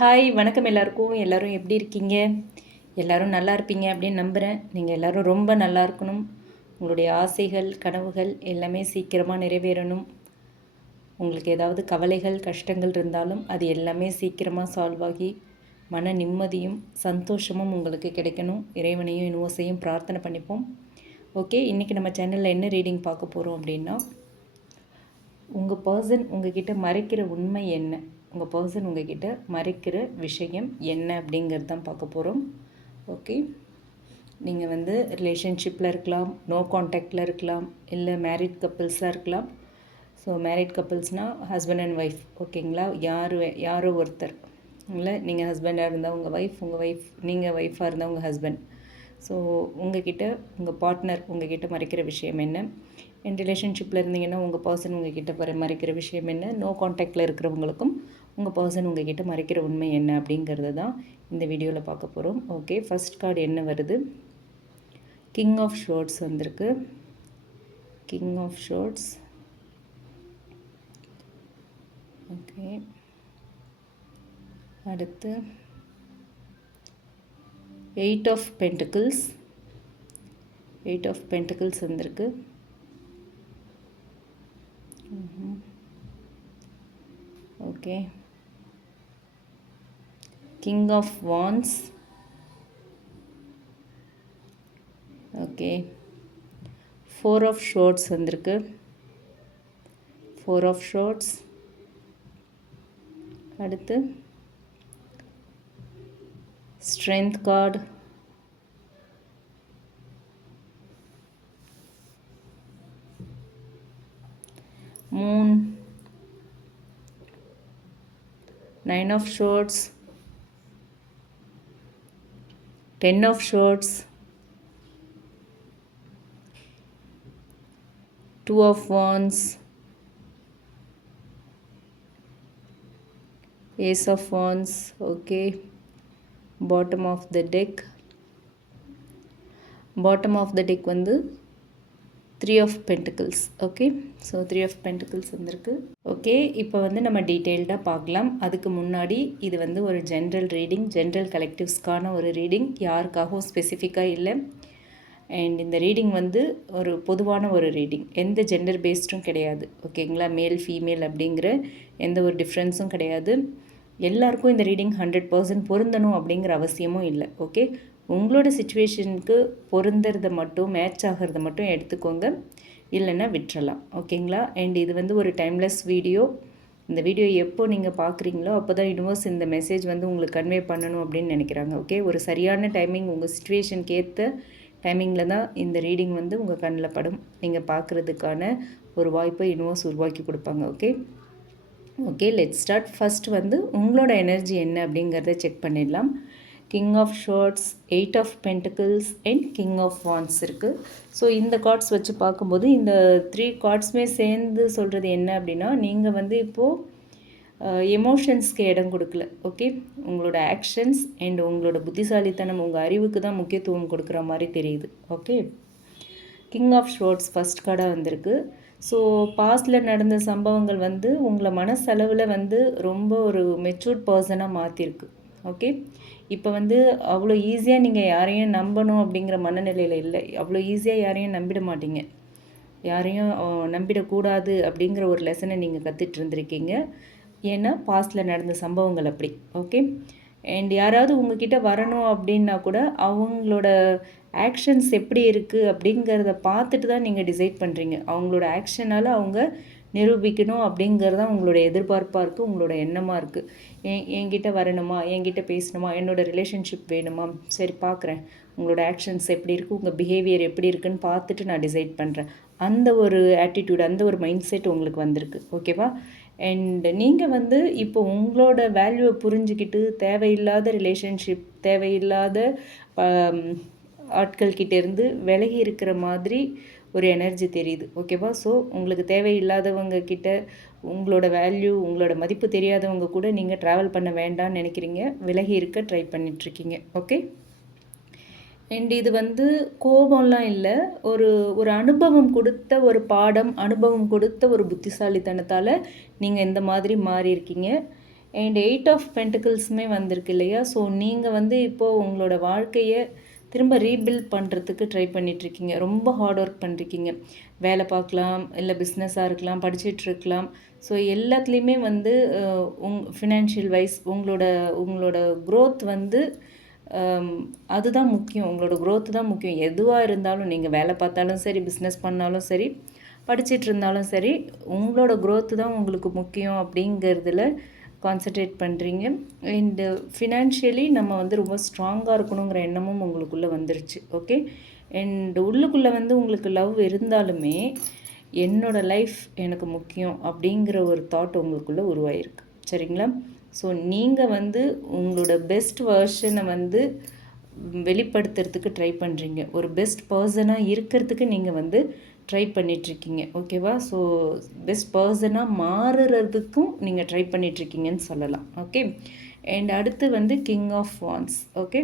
Hi வணக்கம் எல்லாருக்கும். எல்லோரும் எப்படி இருக்கீங்க? எல்லோரும் நல்லா இருப்பீங்க அப்படின்னு நம்புகிறேன். நீங்கள் எல்லோரும் ரொம்ப நல்லா இருக்கணும். உங்களுடைய ஆசைகள், கனவுகள் எல்லாமே சீக்கிரமாக நிறைவேறணும். உங்களுக்கு ஏதாவது கவலைகள், கஷ்டங்கள் இருந்தாலும் அது எல்லாமே சீக்கிரமாக சால்வ் ஆகி மன நிம்மதியும் சந்தோஷமும் உங்களுக்கு கிடைக்கணும். இறைவனையும் யூனிவர்ஸையும் பிரார்த்தனை பண்ணிப்போம். ஓகே, இன்றைக்கி நம்ம சேனலில் என்ன ரீடிங் பார்க்க போகிறோம் அப்படின்னா, உங்கள் பர்சன் உங்ககிட்ட மறைக்கிற உண்மை என்ன, உங்கள் பர்சன் உங்ககிட்ட மறைக்கிற விஷயம் என்ன அப்படிங்கிறது தான் பார்க்க போகிறோம். ஓகே, நீங்கள் வந்து ரிலேஷன்ஷிப்பில் இருக்கலாம், நோ காண்டாக்டில் இருக்கலாம், இல்லை மேரிட் கப்புள்ஸாக இருக்கலாம். ஸோ மேரிட் கப்புள்ஸ்னால் ஹஸ்பண்ட் அண்ட் ஒய்ஃப், ஓகேங்களா? யாரோ ஒருத்தர், இல்லை நீங்கள் ஹஸ்பண்டாக இருந்தால் உங்கள் ஒய்ஃப், நீங்கள் ஒய்ஃபாக இருந்தால் உங்கள் ஹஸ்பண்ட். ஸோ உங்ககிட்ட உங்கள் பார்ட்னர் உங்ககிட்ட மறைக்கிற விஷயம் என்ன, என் ரிலேஷன்ஷிப்பில் இருந்தீங்கன்னா உங்கள் பர்சன் உங்ககிட்ட மறைக்கிற விஷயம் என்ன, நோ காண்டாக்டில் இருக்கிறவங்களுக்கும் உங்கள் பர்சன் உங்ககிட்ட மறைக்கிற உண்மை என்ன அப்படிங்கிறது தான் இந்த வீடியோவில் பார்க்க போகிறோம். ஓகே, ஃபர்ஸ்ட் கார்டு என்ன வருது? கிங் ஆஃப் ஷோர்ட்ஸ் வந்திருக்கு. King of swords. ஓகே, அடுத்து 8 ஆஃப் பென்டிகிள்ஸ். 8 ஆஃப் பென்டிகிள்ஸ் வந்திருக்கு. Okay, king of wands. Okay, 4 of swords வந்திருக்கு. 4 ஆஃப் ஷோர்ட்ஸ். அடுத்து strength card. Moon. 9 of swords. 10 of swords. 2 of wands. Ace of wands. Okay, bottom of the deck. Bottom of the deck வந்து 3 of pentacles. Okay, so 3 of pentacles வந்திருக்கு. Okay, இப்போ வந்து நம்ம டீட்டெயில்டாக பார்க்கலாம். அதுக்கு முன்னாடி இது வந்து ஒரு ஜென்ரல் ரீடிங், ஜென்ரல் கலெக்டிவ்ஸ்க்கான ஒரு ரீடிங், யாருக்காகவும் ஸ்பெசிஃபிக்காக இல்லை. அண்ட் இந்த ரீடிங் வந்து ஒரு பொதுவான ஒரு ரீடிங், எந்த ஜெண்டர் பேஸ்டும் கிடையாது. ஓகேங்களா? மேல் ஃபீமேல் அப்படிங்கிற எந்த ஒரு டிஃப்ரென்ஸும் கிடையாது. எல்லாருக்கும் இந்த ரீடிங் 100% பொருந்தணும் அப்படிங்கிற அவசியமும் இல்லை. ஓகே, உங்களோட சுச்சுவேஷனுக்கு பொருந்துறத மட்டும், மேட்ச் ஆகிறத மட்டும் எடுத்துக்கோங்க, இல்லைன்னா விட்டுறலாம். ஓகேங்களா? அண்ட் இது வந்து ஒரு டைம்லெஸ் வீடியோ. இந்த வீடியோ எப்போ நீங்கள் பார்க்குறீங்களோ அப்போ தான் யூனிவர்ஸ் இந்த மெசேஜ் வந்து உங்களுக்கு கன்வே பண்ணணும் அப்படின்னு நினைக்கிறாங்க. ஓகே, ஒரு சரியான டைமிங், உங்கள் சுச்சுவேஷனுக்கு ஏற்ற டைமிங்கில் தான் இந்த ரீடிங் வந்து உங்கள் கண்ணில் படும், நீங்கள் பார்க்குறதுக்கான ஒரு வாய்ப்பை யூனிவர்ஸ் உருவாக்கி கொடுப்பாங்க. Okay okay, let's start. First வந்து உங்களோட எனர்ஜி என்ன அப்படிங்கிறத செக் பண்ணிடலாம். King of swords, 8 of pentacles and king of wands இருக்குது. ஸோ இந்த கார்ட்ஸ் வச்சு பார்க்கும்போது இந்த 3 கார்ட்ஸுமே சேர்ந்து சொல்கிறது என்ன அப்படின்னா, நீங்கள் வந்து இப்போது எமோஷன்ஸ்க்கு இடம் கொடுக்கல. ஓகே, உங்களோட ஆக்ஷன்ஸ் அண்ட் உங்களோட புத்திசாலித்தனம், உங்கள் அறிவுக்கு தான் முக்கியத்துவம் கொடுக்குற மாதிரி தெரியுது. Okay, king of swords first கார்டாக வந்திருக்கு. ஸோ பாஸ்டில் நடந்த சம்பவங்கள் வந்து உங்களை மனசளவில் வந்து ரொம்ப ஒரு மெச்சூர்ட் பர்சனாக மாற்றிருக்கு. ஓகே, இப்போ வந்து அவ்வளோ ஈஸியாக நீங்கள் யாரையும் நம்பணும் அப்படிங்கிற மனநிலையில் இல்லை. அவ்வளோ ஈஸியாக யாரையும் நம்பிட மாட்டீங்க, யாரையும் நம்பிடக்கூடாது அப்படிங்கிற ஒரு லெசனை நீங்கள் கற்றுட்டு இருந்திருக்கீங்க. ஏன்னா பாஸ்டில் நடந்த சம்பவங்கள் அப்படி. ஓகே, அண்ட் யாராவது உங்ககிட்ட வரணும் அப்படின்னா கூட அவங்களோட ஆக்ஷன்ஸ் எப்படி இருக்குது அப்படிங்கிறத பார்த்துட்டு தான் நீங்கள் டிசைட் பண்ணுறீங்க. அவங்களோட ஆக்ஷனால் அவங்க நிரூபிக்கணும் அப்படிங்கிறது தான் உங்களோட எதிர்பார்ப்பாக இருக்குது, உங்களோட எண்ணமாக இருக்குது. என்கிட்ட வரணுமா, என்கிட்ட பேசணுமா, என்னோடய ரிலேஷன்ஷிப் வேணுமா, சரி பார்க்குறேன், உங்களோட ஆக்ஷன்ஸ் எப்படி இருக்குது, உங்கள் பிஹேவியர் எப்படி இருக்குன்னு பார்த்துட்டு நான் டிசைட் பண்ணுறேன். அந்த ஒரு ஆட்டிடியூட், அந்த ஒரு மைண்ட் செட் உங்களுக்கு வந்திருக்கு. ஓகேவா? அண்ட் நீங்கள் வந்து இப்போ உங்களோட வேல்யூவை புரிஞ்சுக்கிட்டு தேவையில்லாத ரிலேஷன்ஷிப், தேவையில்லாத ஆட்கள்கிட்டேருந்து விலகி இருக்கிற மாதிரி ஒரு எனர்ஜி தெரியுது. ஓகேவா? ஸோ உங்களுக்கு தேவையில்லாதவங்க கிட்ட உங்களோட வேல்யூ, உங்களோட மதிப்பு தெரியாதவங்க கூட நீங்கள் ட்ராவல் பண்ண வேண்டாம்னு நினைக்கிறீங்க, விலகி இருக்க ட்ரை பண்ணிகிட்ருக்கீங்க. ஓகே, அண்ட் இது வந்து கோபம்லாம் இல்லை, ஒரு அனுபவம் கொடுத்த ஒரு பாடம், அனுபவம் கொடுத்த ஒரு புத்திசாலித்தனத்தால் நீங்கள் இந்த மாதிரி மாறி இருக்கீங்க. அண்ட் 8 ஆஃப் பென்டிகிள்ஸுமே வந்திருக்கு இல்லையா? ஸோ நீங்கள் வந்து இப்போது உங்களோட வாழ்க்கையை திரும்ப ரீபில்ட் பண்ணுறதுக்கு ட்ரை பண்ணிகிட்ருக்கீங்க. ரொம்ப ஹார்ட் ஒர்க் பண்ணிருக்கீங்க. வேலை பார்க்கலாம், இல்லை பிஸ்னஸாக இருக்கலாம், படிச்சிட்ருக்கலாம். ஸோ எல்லாத்துலேயுமே வந்து ஃபினான்ஷியல் வைஸ் உங்களோட க்ரோத் வந்து அதுதான் முக்கியம். உங்களோட க்ரோத் தான் முக்கியம். எதுவாக இருந்தாலும், நீங்கள் வேலை பார்த்தாலும் சரி, பிஸ்னஸ் பண்ணாலும் சரி, படிச்சிட்டு இருந்தாலும் சரி, உங்களோட க்ரோத்து தான் உங்களுக்கு முக்கியம் அப்படிங்கிறதுல கான்சன்ட்ரேட் பண்ணுறீங்க. அண்டு ஃபினான்ஷியலி நம்ம வந்து ரொம்ப ஸ்ட்ராங்காக இருக்கணுங்கிற எண்ணமும் உங்களுக்குள்ளே வந்துருச்சு. ஓகே. அண்டு உள்ளுக்குள்ளே வந்து உங்களுக்கு லவ் இருந்தாலுமே என்னோடய லைஃப் எனக்கு முக்கியம் அப்படிங்கிற ஒரு தாட் உங்களுக்குள்ளே உருவாயிருக்கு. சரிங்களா? ஸோ நீங்கள் வந்து உங்களோட பெஸ்ட் வெர்ஷனை வந்து வெளிப்படுத்துறதுக்கு ட்ரை பண்ணுறீங்க. ஒரு பெஸ்ட் பர்சனாக இருக்கிறதுக்கு நீங்கள் வந்து ட்ரை பண்ணிகிட்ருக்கீங்க. ஓகேவா? ஸோ பெஸ்ட் பர்சனாக மாறுறதுக்கும் நீங்கள் ட்ரை பண்ணிகிட்ருக்கீங்கன்னு சொல்லலாம். ஓகே. அண்ட் அடுத்து வந்து king of wands. Okay.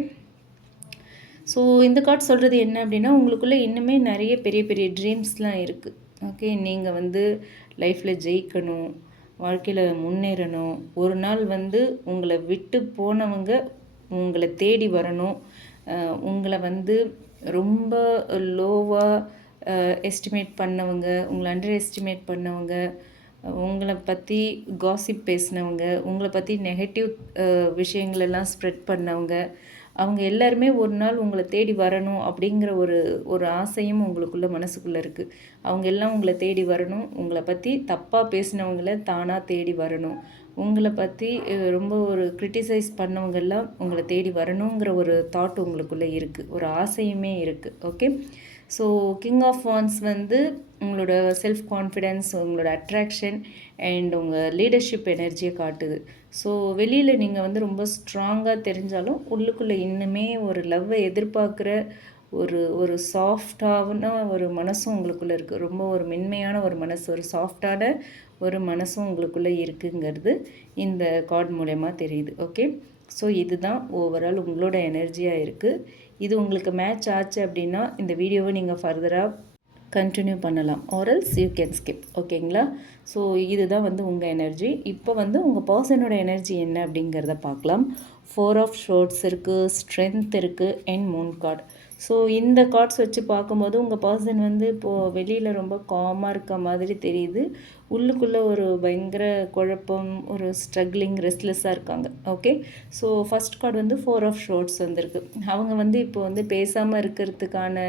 So இந்த கார்டு சொல்கிறது என்ன அப்படின்னா, உங்களுக்குள்ளே இன்னுமே நிறைய பெரிய பெரிய ட்ரீம்ஸ்லாம் இருக்குது. ஓகே. நீங்கள் வந்து லைஃப்பில் ஜெயிக்கணும், வாழ்க்கையில் முன்னேறணும். ஒரு நாள் வந்து உங்களை விட்டு போனவங்க உங்களை தேடி வரணும். உங்களை வந்து ரொம்ப லோவாக எஸ்டிமேட் பண்ணவங்க, உங்களை அண்டர் எஸ்டிமேட் பண்ணவங்க, உங்களை பற்றி காசிப் பேசினவங்க, உங்களை பற்றி நெகட்டிவ் விஷயங்களெல்லாம் ஸ்ப்ரெட் பண்ணவங்க, அவங்க எல்லாருமே ஒரு நாள் உங்களை தேடி வரணும் அப்படிங்கிற ஒரு ஆசையும் உங்களுக்குள்ள மனசுக்குள்ளே இருக்குது. அவங்க எல்லாம் உங்களை தேடி வரணும். உங்களை பற்றி தப்பாக பேசினவங்கள தானாக தேடி வரணும். உங்களை பற்றி ரொம்ப ஒரு கிரிட்டிசைஸ் பண்ணவங்கெல்லாம் உங்களை தேடி வரணுங்கிற ஒரு தாட் உங்களுக்குள்ளே இருக்குது. ஒரு ஆசையுமே இருக்குது. Okay. So king of wands வந்து உங்களோட செல்ஃப் கான்ஃபிடென்ஸ், உங்களோட அட்ராக்ஷன் அண்ட் உங்கள் லீடர்ஷிப் எனர்ஜியை காட்டுது. ஸோ வெளியில் நீங்கள் வந்து ரொம்ப ஸ்ட்ராங்காக தெரிஞ்சாலும் உள்ளுக்குள்ளே இன்னுமே ஒரு லவ்வை எதிர்பார்க்குற ஒரு சாஃப்டான ஒரு மனசும் உங்களுக்குள்ளே இருக்குது. ரொம்ப ஒரு மென்மையான ஒரு மனசு, ஒரு சாஃப்டான ஒரு மனசும் உங்களுக்குள்ளே இருக்குங்கிறது இந்த கார்டு மூலயமா தெரியுது. ஓகே. ஸோ இதுதான் ஓவரால் உங்களோட எனர்ஜியாக இருக்குது. இது உங்களுக்கு மேட்ச் ஆச்சு அப்படின்னா இந்த வீடியோவை நீங்கள் ஃபர்தராக கண்டினியூ பண்ணலாம். ஆர்எல்ஸ் யூ கேன் ஸ்கிப். ஓகேங்களா? ஸோ இதுதான் வந்து உங்கள் எனர்ஜி. இப்போ வந்து உங்கள் பர்சனோட எனர்ஜி என்ன அப்படிங்கிறத பார்க்கலாம். 4 ஆஃப் ஷோர்ட்ஸ் இருக்குது, ஸ்ட்ரென்த் இருக்குது அண்ட் மூன் கார்டு. ஸோ இந்த கார்ட்ஸ் வச்சு பார்க்கும்போது உங்கள் பர்சன் வந்து இப்போது வெளியில் ரொம்ப காமாக இருக்க மாதிரி தெரியுது. உள்ளுக்குள்ளே ஒரு பயங்கர குழப்பம், ஒரு ஸ்ட்ரகிளிங், ரெஸ்ட்லெஸ்ஸாக இருக்காங்க. ஓகே. ஸோ ஃபஸ்ட் கார்டு வந்து 4 ஆஃப் ஷோர்ட்ஸ் வந்திருக்கு. அவங்க வந்து இப்போ வந்து பேசாமல் இருக்கிறதுக்கான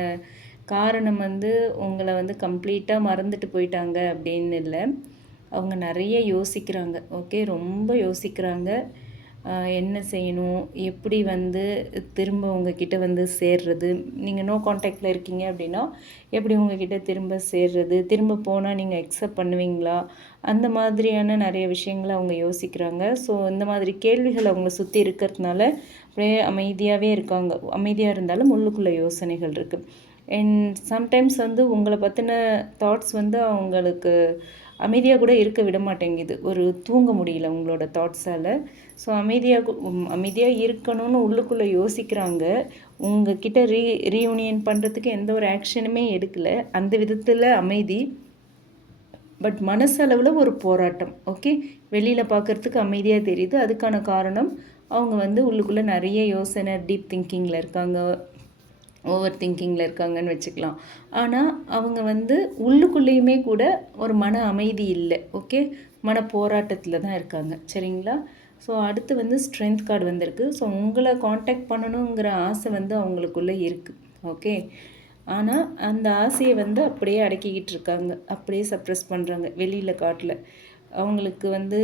காரணம் வந்து உங்களை வந்து கம்ப்ளீட்டாக மறந்துட்டு போயிட்டாங்க அப்படின்னு இல்லை. அவங்க நிறைய யோசிக்கிறாங்க. ஓகே. ரொம்ப யோசிக்கிறாங்க. என்ன செய்யணும், எப்படி வந்து திரும்ப உங்ககிட்ட வந்து சேர்றது. நீங்கள் நோ கான்டாக்டில் இருக்கீங்க அப்படின்னா எப்படி உங்ககிட்ட திரும்ப சேர்றது, திரும்ப போனால் நீங்கள் அக்செப்ட் பண்ணுவீங்களா, அந்த மாதிரியான நிறைய விஷயங்களை அவங்க யோசிக்கிறாங்க. ஸோ இந்த மாதிரி கேள்விகள் அவங்கள சுற்றி இருக்கிறதுனால அப்படியே அமைதியாகவே இருக்காங்க. அமைதியாக இருந்தாலும் உள்ளுக்குள்ளே யோசனைகள் இருக்குது. அண்ட் சம்டைம்ஸ் வந்து உங்களை பற்றின தாட்ஸ் வந்து அவங்களுக்கு அமைதியாக கூட இருக்க விட மாட்டேங்குது. ஒரு தூங்க முடியல உங்களோட தாட்ஸால். ஸோ அமைதியாக இருக்கணும்னு உள்ளுக்குள்ளே யோசிக்கிறாங்க. உங்ககிட்ட ரீயூனியன் பண்ணுறதுக்கு எந்த ஒரு ஆக்ஷனுமே எடுக்கலை. அந்த விதத்தில் அமைதி, பட் மனசளவில் ஒரு போராட்டம். ஓகே. வெளியில் பார்க்குறதுக்கு அமைதியாக தெரியுது. அதுக்கான காரணம் அவங்க வந்து உள்ளுக்குள்ளே நிறைய யோசனை, டீப் திங்கிங்கில் இருக்காங்க, ஓவர் திங்கிங்கில் இருக்காங்கன்னு வச்சுக்கலாம். ஆனால் அவங்க வந்து உள்ளுக்குள்ளேயுமே கூட ஒரு மன அமைதி இல்லை. ஓகே. மன போராட்டத்தில் தான் இருக்காங்க. சரிங்களா? ஸோ அடுத்து வந்து ஸ்ட்ரென்த் கார்டு வந்திருக்கு. ஸோ உங்களை காண்டாக்ட் பண்ணணுங்கிற ஆசை வந்து அவங்களுக்குள்ளே இருக்குது. ஓகே. ஆனால் அந்த ஆசையை வந்து அப்படியே அடக்கிக்கிட்டு இருக்காங்க, அப்படியே சப்ரெஸ் பண்ணுறாங்க வெளியில் காட்டில். அவங்களுக்கு வந்து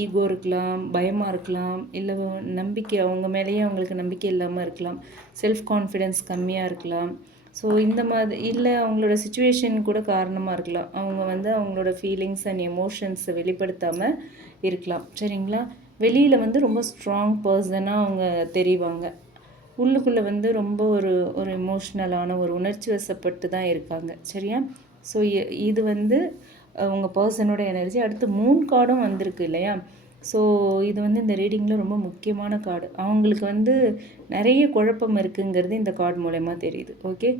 ஈகோ இருக்கலாம், பயமாக இருக்கலாம், இல்லை நம்பிக்கை அவங்க மேலேயே அவங்களுக்கு நம்பிக்கை இல்லாமல் இருக்கலாம், செல்ஃப் கான்ஃபிடென்ஸ் கம்மியாக இருக்கலாம். ஸோ இந்த மாதிரி இல்லை அவங்களோட சுச்சுவேஷன் கூட காரணமாக இருக்கலாம். அவங்க வந்து அவங்களோட ஃபீலிங்ஸ் அண்ட் எமோஷன்ஸை வெளிப்படுத்தாமல் இருக்கலாம். சரிங்களா? வெளியில் வந்து ரொம்ப ஸ்ட்ராங் பர்சனாக அவங்க தெரிவாங்க. உள்ளுக்குள்ளே வந்து ரொம்ப ஒரு எமோஷ்னலான ஒரு உணர்ச்சி வசப்பட்டு தான் இருக்காங்க. சரியா? ஸோ இது வந்து உங்கள் பர்சனோட எனர்ஜி. அடுத்து மூன் கார்டும் வந்திருக்கு இல்லையா? ஸோ இது வந்து இந்த ரீடிங்கில் ரொம்ப முக்கியமான கார்டு. அவங்களுக்கு வந்து நிறைய குழப்பம் இருக்குங்கிறது இந்த கார்டு மூலயமா தெரியுது. ஓகே.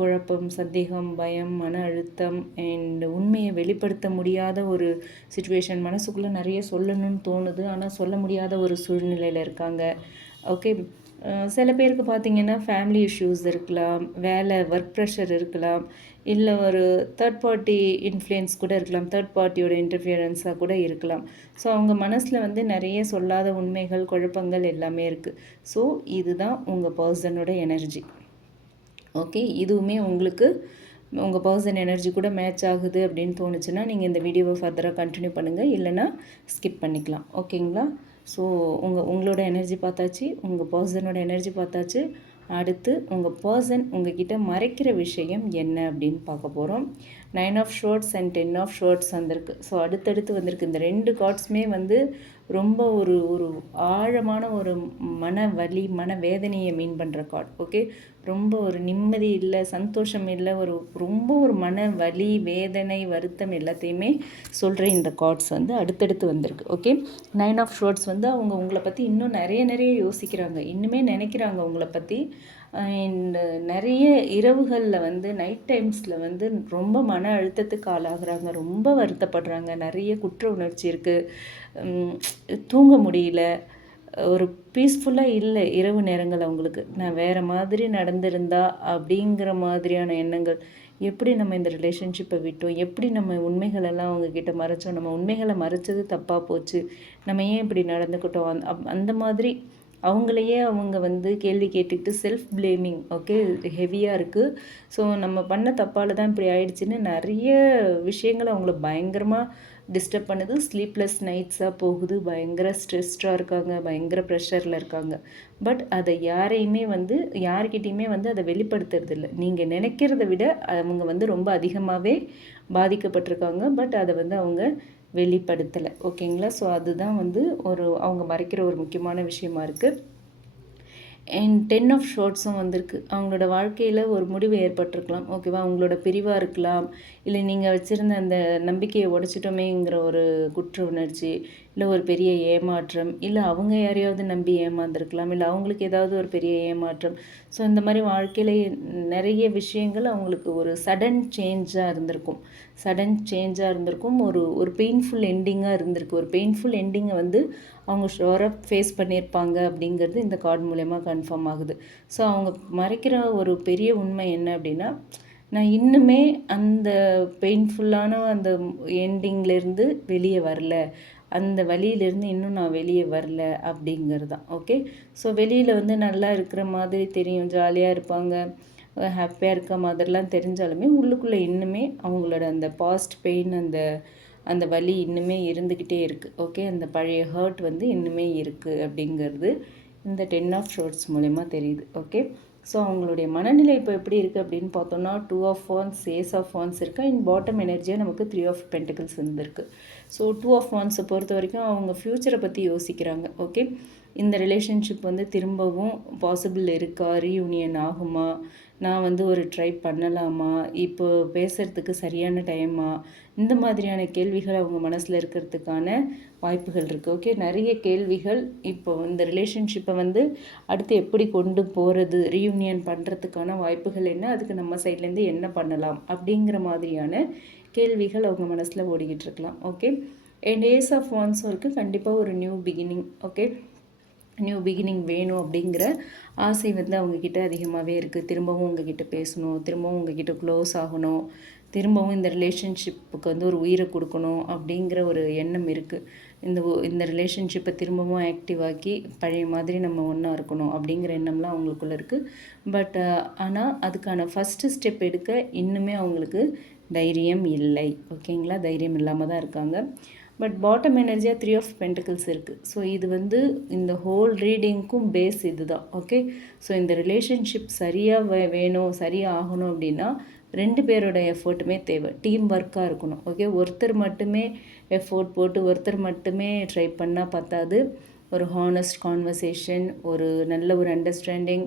குழப்பம், சந்தேகம், பயம், மன அழுத்தம் அண்ட் உண்மையை வெளிப்படுத்த முடியாத ஒரு சுச்சுவேஷன். மனசுக்குள்ளே நிறைய சொல்லணும்னு தோணுது, ஆனால் சொல்ல முடியாத ஒரு சூழ்நிலையில் இருக்காங்க. ஓகே, சில பேருக்கு பார்த்திங்கன்னா ஃபேமிலி இஷ்யூஸ் இருக்கலாம், ஒர்க் ப்ரெஷர் இருக்கலாம், இல்லை ஒரு தேர்ட் பார்ட்டி இன்ஃப்ளூயன்ஸ் கூட இருக்கலாம், தேர்ட் பார்ட்டியோட இன்டர்ஃபியரன்ஸாக கூட இருக்கலாம். ஸோ அவங்க மனசில் வந்து நிறைய சொல்லாத உண்மைகள், குழப்பங்கள் எல்லாமே இருக்குது. ஸோ இதுதான் உங்கள் பர்சனோட எனர்ஜி. ஓகே, இதுவுமே உங்களுக்கு உங்கள் பர்சன் எனர்ஜி கூட மேட்ச் ஆகுது அப்படின்னு தோணுச்சுன்னா நீங்கள் இந்த வீடியோவை ஃபர்தராக கண்டினியூ பண்ணுங்கள், இல்லைனா ஸ்கிப் பண்ணிக்கலாம். ஓகேங்களா? ஸோ உங்களோட எனர்ஜி பார்த்தாச்சு, உங்கள் பர்சனோட எனர்ஜி பார்த்தாச்சு. அடுத்து உங்கள் பர்சன் உங்ககிட்ட மறைக்கிற விஷயம் என்ன அப்படின்னு பார்க்க போகிறோம். 9 of swords and 10 of swords வந்திருக்கு. ஸோ அடுத்தடுத்து வந்திருக்கு. இந்த 2 கார்ட்ஸுமே வந்து ரொம்ப ஒரு ஒரு ஆழமான ஒரு மன வலி, மன வேதனையை மீன் பண்ணுற கார்டு. ஓகே, ரொம்ப ஒரு நிம்மதி இல்லை, சந்தோஷம் இல்லை, ரொம்ப ஒரு மன வலி, வேதனை, வருத்தம் எல்லாத்தையுமே சொல்கிற இந்த கார்ட்ஸ் வந்து அடுத்தடுத்து வந்திருக்கு. ஓகே, 9 ஆஃப் ஷோர்ட்ஸ் வந்து அவங்க உங்களை பற்றி இன்னும் நிறைய யோசிக்கிறாங்க, இன்னுமே நினைக்கிறாங்க உங்களை பற்றி. அண்ட் நிறைய இரவுகளில் வந்து நைட் டைம்ஸில் வந்து ரொம்ப மன அழுத்தத்துக்கு ஆளாகிறாங்க, ரொம்ப வருத்தப்படுறாங்க, நிறைய குற்ற உணர்ச்சி இருக்குது, தூங்க முடியல, ஒரு பீஸ்ஃபுல்லாக இல்லை இரவு நேரங்கள் அவங்களுக்கு. நான் வேறு மாதிரி நடந்திருந்தா அப்படிங்கிற மாதிரியான எண்ணங்கள். எப்படி நம்ம இந்த ரிலேஷன்ஷிப்பை விட்டோம், எப்படி நம்ம உண்மைகளெல்லாம் அவங்கக்கிட்ட மறைச்சோம், நம்ம உண்மைகளை மறைச்சது தப்பாக போச்சு, நம்ம ஏன் இப்படி நடந்துக்கிட்டோம், அந்த மாதிரி அவங்களையே அவங்க வந்து கேள்வி கேட்டுக்கிட்டு செல்ஃப் பிளேமிங். ஓகே, ஹெவியாக இருக்குது. ஸோ நம்ம பண்ண தப்பால் தான் இப்படி ஆயிடுச்சுன்னு நிறைய விஷயங்கள் அவங்கள பயங்கரமாக டிஸ்டர்ப் பண்ணுது. ஸ்லீப்லெஸ் நைட்ஸாக போகுது, பயங்கர ஸ்ட்ரெஸ்டாக இருக்காங்க, பயங்கர ப்ரெஷரில் இருக்காங்க. பட் அதை யார்கிட்டையுமே வந்து அதை வெளிப்படுத்துறது இல்லை. நீங்கள் நினைக்கிறத விட அவங்க வந்து ரொம்ப அதிகமாகவே பாதிக்கப்பட்டிருக்காங்க. பட் அதை வந்து அவங்க வெளிப்படுத்தலை. ஓகேங்களா? ஸோ அதுதான் வந்து அவங்க மறைக்கிற ஒரு முக்கியமான விஷயமா இருக்குது. அண்ட் 10 ஆஃப் ஷோர்ட்ஸும் வந்திருக்கு. அவங்களோட வாழ்க்கையில் ஒரு முடிவு ஏற்பட்டிருக்கலாம். ஓகேவா? அவங்களோட பிரிவாக இருக்கலாம், இல்லை நீங்கள் வச்சுருந்த அந்த நம்பிக்கையை உடைச்சிட்டோமேங்கிற ஒரு குற்ற உணர்ச்சி, இல்லை ஒரு பெரிய ஏமாற்றம், இல்லை அவங்க யாரையாவது நம்பி ஏமாந்துருக்கலாம், இல்லை அவங்களுக்கு ஏதாவது ஒரு பெரிய ஏமாற்றம். ஸோ இந்த மாதிரி வாழ்க்கையில் நிறைய விஷயங்கள் அவங்களுக்கு ஒரு சடன் சேஞ்சாக இருந்திருக்கும், ஒரு பெயின்ஃபுல் எண்டிங்காக இருந்திருக்கு. ஒரு பெயின்ஃபுல் எண்டிங்கை வந்து அவங்க ஷோராக ஃபேஸ் பண்ணியிருப்பாங்க அப்படிங்கிறது இந்த கார்டு மூலயமா கன்ஃபார்ம் ஆகுது. ஸோ அவங்க மறைக்கிற ஒரு பெரிய உண்மை என்ன அப்படின்னா, நான் இன்னுமே அந்த பெயின்ஃபுல்லான அந்த எண்டிங்லேருந்து வெளியே வரல, அந்த வழியிலேருந்து இன்னும் நான் வெளியே வரல அப்படிங்கிறது தான். ஓகே, ஸோ வெளியில் வந்து நல்லா இருக்கிற மாதிரி தெரியும், ஜாலியாக இருப்பாங்க, ஹாப்பியாக இருக்க மாதிரிலாம் தெரிஞ்சாலுமே உள்ளுக்குள்ளே இன்னுமே அவங்களோட அந்த பாஸ்ட் பெயின், அந்த வலி இன்னுமே இருந்துக்கிட்டே இருக்குது. ஓகே, அந்த பழைய ஹர்ட் வந்து இன்னுமே இருக்குது அப்படிங்கிறது இந்த 10 ஆஃப் ஷோர்ட்ஸ் மூலயமா தெரியுது. ஓகே, ஸோ அவங்களுடைய மனநிலை இப்போ எப்படி இருக்குது அப்படின்னு பார்த்தோன்னா 2 of wands, ace of wands இருக்குது. அண்ட் பாட்டம் எனர்ஜியாக நமக்கு 3 ஆஃப் பென்டிகல்ஸ் வந்துருக்கு. ஸோ 2 ஆஃப் வான்ஸை பொறுத்த வரைக்கும் அவங்க ஃப்யூச்சரை பற்றி யோசிக்கிறாங்க. ஓகே, இந்த ரிலேஷன்ஷிப் வந்து திரும்பவும் பாசிபிள் இருக்கா, ரீயூனியன் ஆகுமா, நான் வந்து ஒரு ட்ரை பண்ணலாமா, இப்போ பேசுகிறதுக்கு சரியான டைமா, இந்த மாதிரியான கேள்விகள் அவங்க மனசில் இருக்கிறதுக்கான வாய்ப்புகள் இருக்குது. ஓகே, நிறைய கேள்விகள். இப்போ இந்த ரிலேஷன்ஷிப்பை வந்து அடுத்து எப்படி கொண்டு போகிறது, ரீயூனியன் பண்ணுறதுக்கான வாய்ப்புகள் என்ன, அதுக்கு நம்ம சைட்லேருந்து என்ன பண்ணலாம் அப்படிங்கிற மாதிரியான கேள்விகள் அவங்க மனசில் ஓடிக்கிட்டு இருக்கலாம். ஓகே, அண்ட் ஏஸ் ஆஃப் வான்ஸும் இருக்குது. கண்டிப்பாக ஒரு new beginning. Okay, new beginning வேணும் அப்படிங்கிற ஆசை வந்து அவங்கக்கிட்ட அதிகமாகவே இருக்குது. திரும்பவும் உங்ககிட்ட பேசணும், திரும்பவும் உங்ககிட்ட க்ளோஸ் ஆகணும், திரும்பவும் இந்த ரிலேஷன்ஷிப்புக்கு வந்து ஒரு உயிரை கொடுக்கணும் அப்படிங்கிற ஒரு எண்ணம் இருக்குது. இந்த ரிலேஷன்ஷிப்பை திரும்பவும் ஆக்டிவ் ஆக்கி பழைய மாதிரி நம்ம ஒன்றா இருக்கணும் அப்படிங்கிற எண்ணம்லாம் அவங்களுக்குள்ளே இருக்குது. பட் ஆனால் அதுக்கான ஃபஸ்ட்டு ஸ்டெப் எடுக்க இன்னுமே அவங்களுக்கு தைரியம் இல்லை. ஓகேங்களா? தைரியம் இல்லாமல் தான் இருக்காங்க. பட் பாட்டம் எனர்ஜியாக 3 ஆஃப் பென்டிகல்ஸ் இருக்குது. ஸோ இது வந்து இந்த ஹோல் ரீடிங்க்கும் பேஸ் இது தான். ஓகே, ஸோ இந்த ரிலேஷன்ஷிப் சரியாக வேணும், சரியாக ஆகணும் அப்படின்னா 2 பேரோட எஃபர்ட்டுமே தேவை. டீம் ஒர்க்காக இருக்கணும். ஓகே, ஒருத்தர் மட்டுமே எஃபோர்ட் போட்டு ஒருத்தர் மட்டுமே ட்ரை பண்ணால் பத்தாது. ஒரு ஹானஸ்ட் கான்வர்சேஷன், ஒரு நல்ல ஒரு அண்டர்ஸ்டாண்டிங்